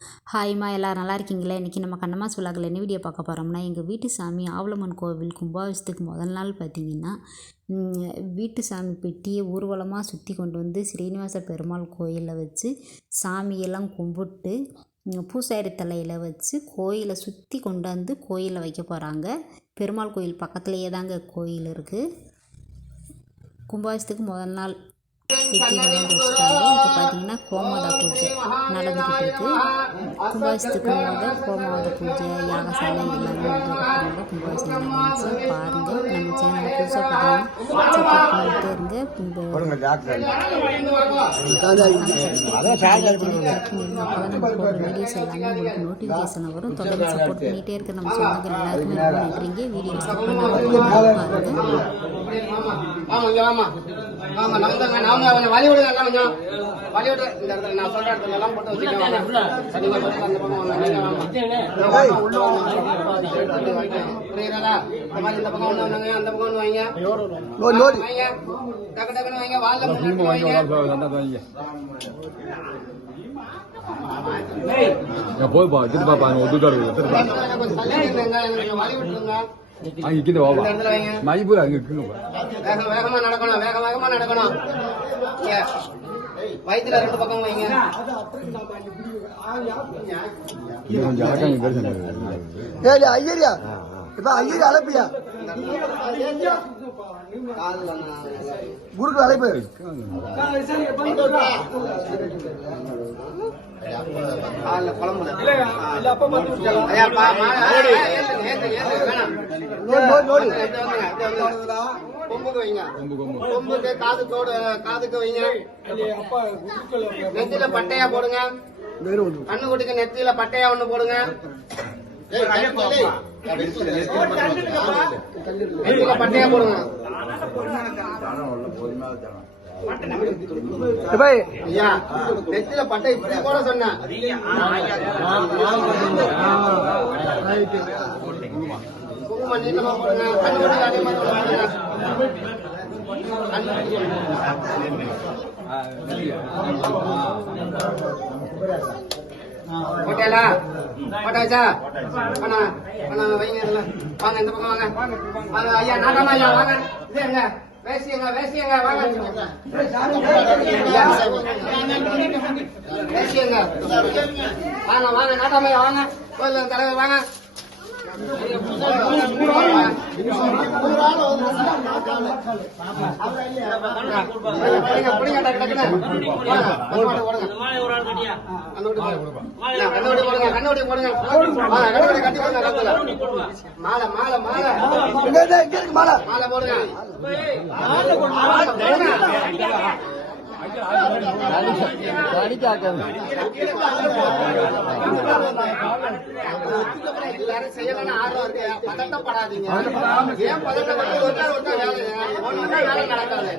ஹாய்மா, எல்லோரும் நல்லா இருக்கீங்களா? இன்றைக்கி நம்ம கண்ணம்மாஸ் விலாகில் என்ன வீடியோ பார்க்க போகிறோம்னா, எங்கள் வீட்டு சாமி ஆவலம்மன் கோவில் கும்பாபிஷேகத்துக்கு முதல் நாள் பார்த்திங்கன்னா, வீட்டு சாமி பெட்டியை ஊர்வலமாக சுற்றி கொண்டு வந்து ஸ்ரீனிவாச பெருமாள் கோயிலில் வச்சு சாமியெல்லாம் கும்பிட்டு பூசாரி தலையில் வச்சு கோயிலை சுற்றி கொண்டாந்து கோயிலில் வைக்க போகிறாங்க. பெருமாள் கோயில் பக்கத்துலேயே தாங்க கோயில் இருக்குது. கும்பாபிஷேகத்துக்கு முதல் நாள் பெட்டி கொண்டாந்து வச்சுட்டாங்க. இப்போ பார்த்தீங்கன்னா கோமாதா பூஜை நடந்துக்கிட்டு இருக்குது. கும்பாபிஷேகத்துக்கு முதல் கோமாதா பூஜை யாகசாலை எல்லாமே நடந்துக்கிட்டு கும்பாபிஷேகம் நடந்துச்சு. பாருங்கள், நம்ம சேனலை புதுசாக பார்த்தீங்கன்னா சப்போர்ட் பண்ணிகிட்டே இருங்க. வீடியோஸ் எல்லாமே உங்களுக்கு நோட்டிஃபிகேஷன் வரும். தொடர்ந்து சப்போர்ட் பண்ணிகிட்டே இருக்க நம்ம சொந்தங்கள் எல்லாருக்குமே ரொம்ப நன்றிங்க. வீடியோ ஸ்கிப் பண்ணாமல் பாருங்கள். வழி விடுங்க, எல்லாம் கொஞ்சம் வழி விடு. இந்த இடத்துல நான் சொல்ற இடத்துல எல்லாம் போட்டு வச்சுக்கோங்க. புரியுறதா? இந்த மாதிரி இந்த பக்கம் ஒண்ணு வந்தாங்க, அந்த பக்கம் ஒண்ணு வைங்க, வைங்க, டக்கு டக்குன்னு வைங்க, வாழ போய் பா திருப்பா பாருங்க. வழி விட்டுருங்க. வேகமா நடக்கணும், வேகமா நடக்கணும். வயிற்றுல ரெண்டு பக்கம் வைங்க. ஐயரியா இப்ப ஐயரி அழைப்பியா குருக்கு அழைப்பு காதுக்கு வைங்க. நெத்தியில பட்டையா போடுங்க. கண்ணுக்குட்டிக்கு நெத்தியில பட்டையா ஒண்ணு போடுங்க. நெத்தியில பட்டையா போடுங்க. ஐயா, நெத்தியில பட்டை இப்படி போட சொன்னேன். குங்குமம் நீளமா போடுங்க. கண்ணுக்குட்டி அதே மாதிரி போடுங்க. போட்டேலா போட்டாச்சா? வைங்க. வாங்க, இந்த பக்கம் வாங்க. வாங்க ஐயா, நாட்டாமா ஐயா, வாங்க. இது வேசியங்க வேசியங்க வாங்க. வேசியங்க வாங்க, வாங்க நாட்டாமா ஐயா, வாங்க. கோயில் தலைவர் வாங்க. மாலை மாலை மாலை மாலை போடுங்க. எல்லாரும் செய்யணும்னு ஆர்வம் இருக்கு. பதட்டப்படாதீங்க. ஏன் பதட்டப்பட்டு வேலை நடக்காது.